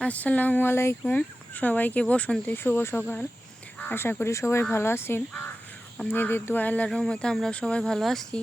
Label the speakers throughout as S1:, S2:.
S1: আসসালামু আলাইকুম। সবাইকে বসন্তে শুভ সকাল। আশা করি সবাই ভালো আছেন। আপনাদের দোয়া আল্লাহর রহমতে আমরা সবাই ভালো আছি।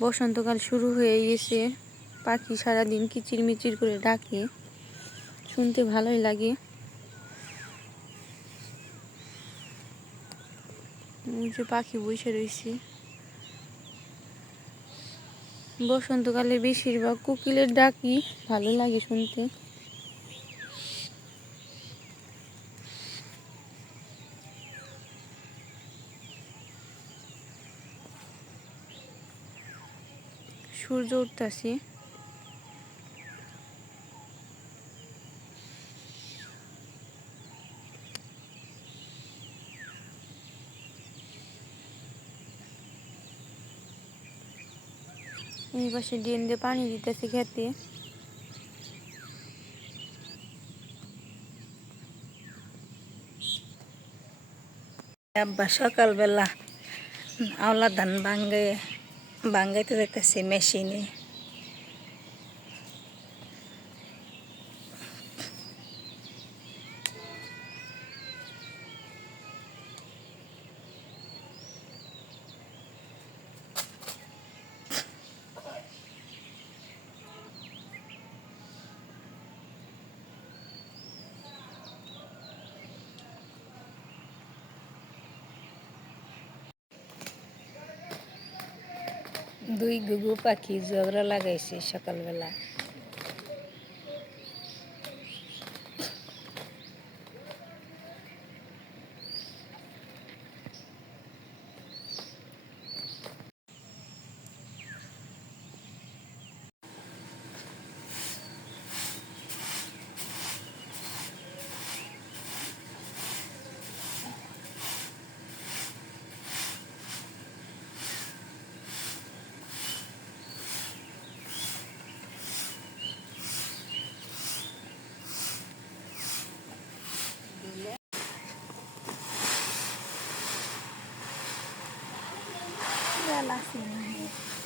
S1: বসন্তকাল শুরু হয়ে গেছে। পাখি সারাদিন কিচির মিচির করে ডাকে। শুনতে ভালোই লাগে। যে পাখি বসে রয়েছে। বসন্তকালে বেশিরভাগ কোকিলের ডাকই ভালো লাগে শুনতে। সূর্য উঠতেছে। এই পাশে ডিম দিয়ে পানি দিতেছে খেতে।
S2: আব্বা সকালবেলা আওলা ধান ভাঙ্গে ভাঙ্গাইতে যেতেছি মেশিনে দুই ঘুঘু পাখি ঝগড়া লাগাইছে সকালবেলা। তে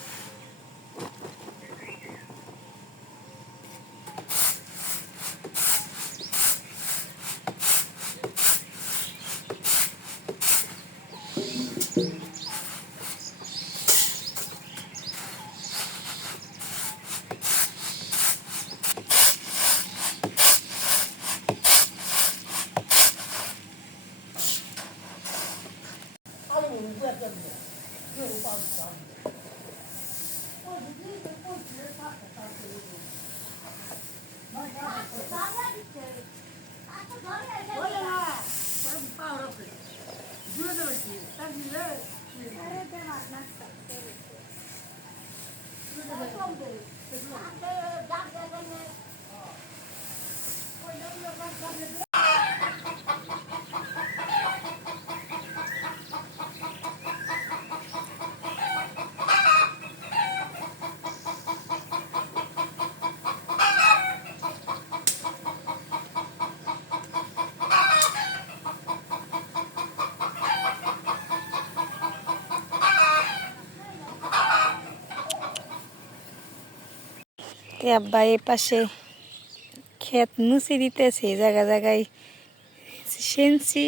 S2: আব্বা, এ পাশে ক্ষেত মুছে দিতেছে, জায়গা জায়গায় সেন্সি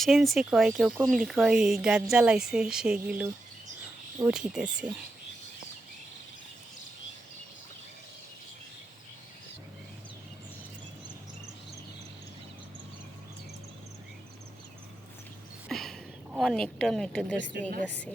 S2: সেন্সি কয়, কেউ কুমলি কয়, এই গাছ জ্বালাইছে সেগুলো উঠিতেছে। অনেক টমেটো ধরছে, এই গাছে।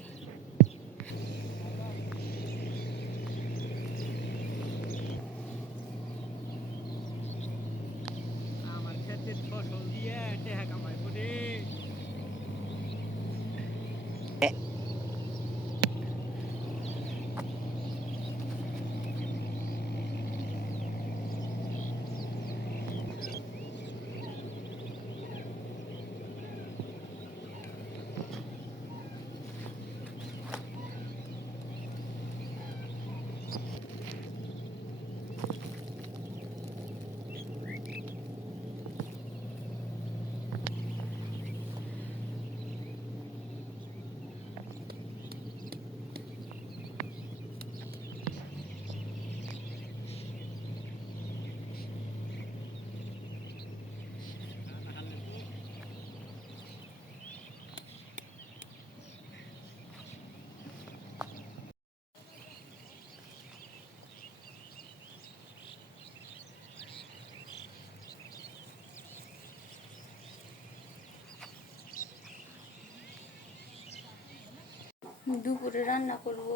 S1: দুপুরে রান্না করব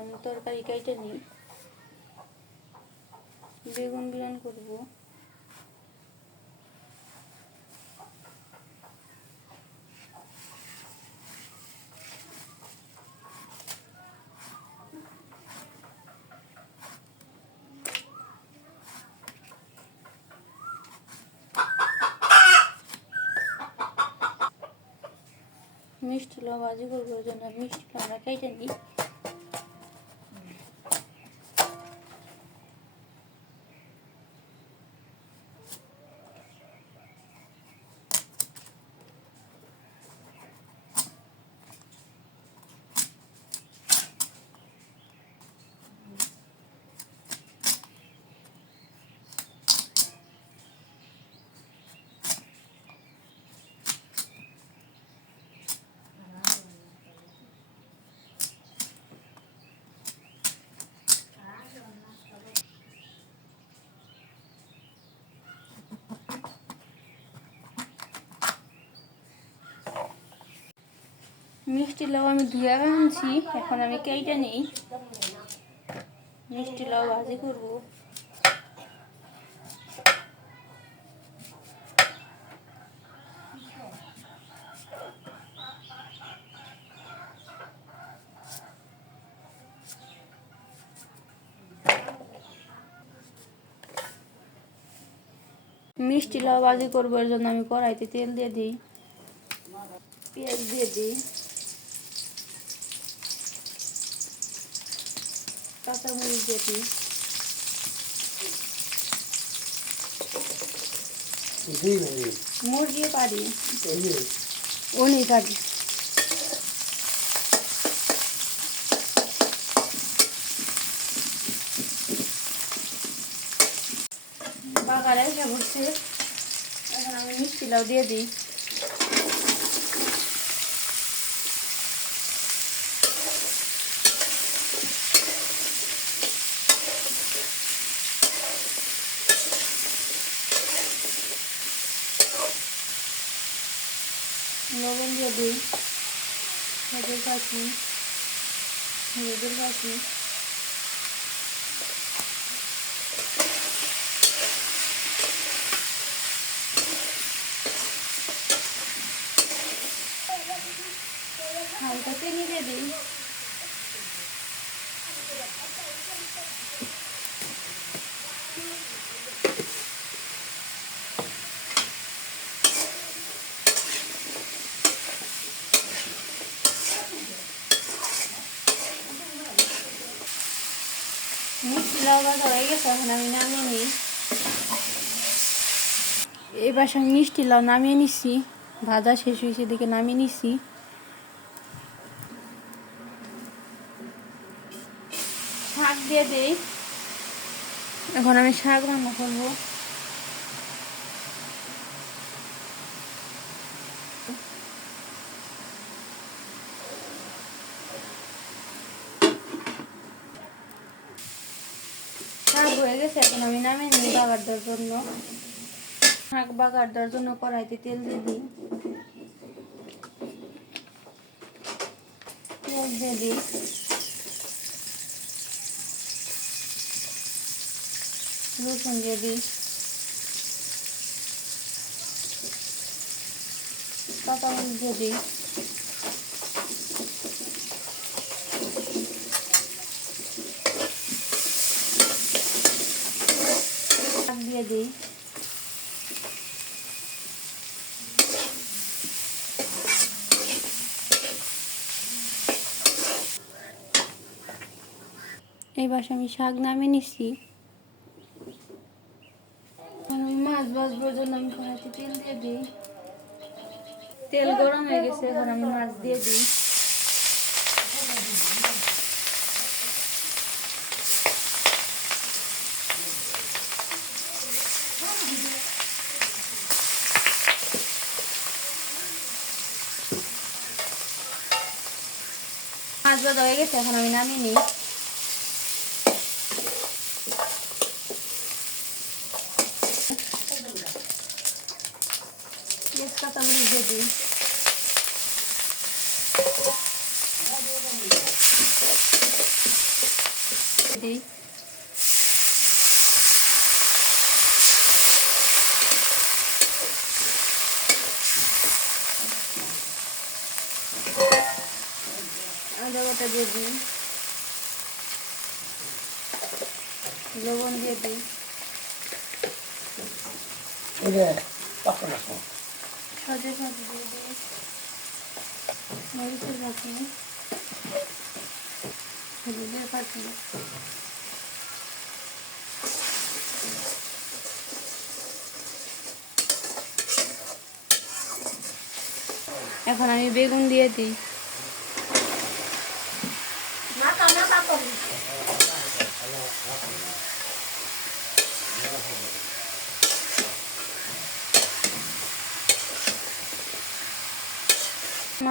S1: আমি তরকারি কেটে নিই। বেগুন বিলান করব। মিষ্টি লবা ভাজি করব ওই মিষ্টি আমরা কেটে নিই। মিষ্টি লাউ আমি ধুয়ে আনছি, এখন আমি কেটে নেই? মিষ্টি লাউ ভাজি করব। মিষ্টি লাউ ভাজি করব, এর জন্য আমি কড়াইতে তেল দিয়ে দিই। পেঁয়াজ দিয়ে দিই। কাঁচামরিচ দিই। মুরগি পারি। উনি পারি। বাগারে এসে ঘুরছে এখন আমি মিষ্টি লাউ দিয়ে দিই লবণ দিয়ে দিই হলুদের কাছি হলুদের কাছি হালকা চিনি দিয়ে দিই মিষ্টি লাউ ভাজা এবার আমি মিষ্টি লাউ নামিয়ে নিচ্ছি ভাজা শেষ হয়েছে দিকে নামিয়ে নিছি। শাক দিয়ে দেই। এখন আমি শাক রান্না করব শাক হয়ে গেছে এখন আমি নামিয়ে নিই বাগার দেওয়ার জন্য। শাক বাগার দেওয়ার জন্য কড়াইতে তেল দিয়ে দিই। পেঁয়াজ দিয়ে দিই। রসুন দিয়ে দিই। কাঁচামরিচ দিয়ে দিই শাক দিয়ে দিই। এবার আমি শাক নামিয়ে এখন আমি মাছ ভাজবার জন্য আমি তেল দিয়ে দিই। তেল গরম হয়ে গেছে এখন আমি মাছ দিয়ে দিই। ভাজা হয়ে গেছে এখন আমি নামিয়ে নিই। কাঁচা মরিচ দিয়ে দিই। আদা বাটা দিয়ে দিই। লবণ দিয়ে দিই। সজে সজে দিয়ে দিই। মরিচের পাখি হলুদের পাখি এখন আমি বেগুন দিয়ে দিই।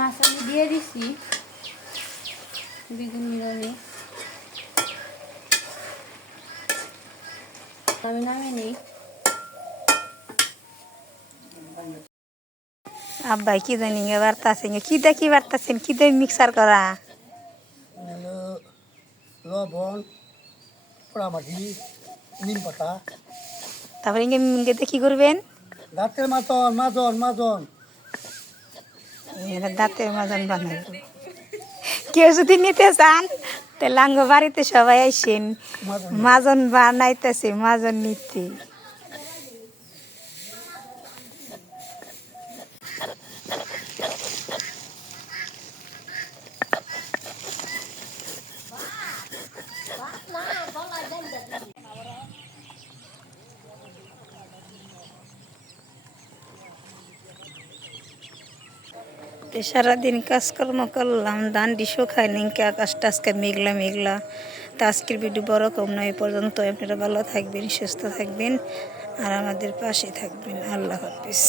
S1: মাছ আমি দিয়ে দিছি। বেগুন মিরনে আমি নামে নেই।
S2: আব্বাই কি জানি গে বার্তাছেন কি দে কি বার্তাছেন কি দে মিক্সার করা?
S3: হলো লবণ পোড়ামাটি নিম পাতা।
S2: তারপরে ইঙ্গে ইঙ্গেতে কি করবেন?
S3: দাঁতের মাজন মাজন মাজন।
S2: এরা দাঁতের মাজন বানাই কেউ যদি নিতে চান তাহলে আঙ্গ বাড়িতে সবাই আইসেন
S3: মাজন
S2: বানাইতেছে মাজন নিতে। তো সারাদিন কাজকর্ম করলাম ধান ডিশও খাই নিনকে আকাশ আজকে মেঘলা মেঘলা। তো আজকের ভিডিও বড় কম নয় পর্যন্ত আপনারা ভালো থাকবেন, সুস্থ থাকবেন, আর আমাদের পাশে থাকবেন। আল্লাহ হাফিজ।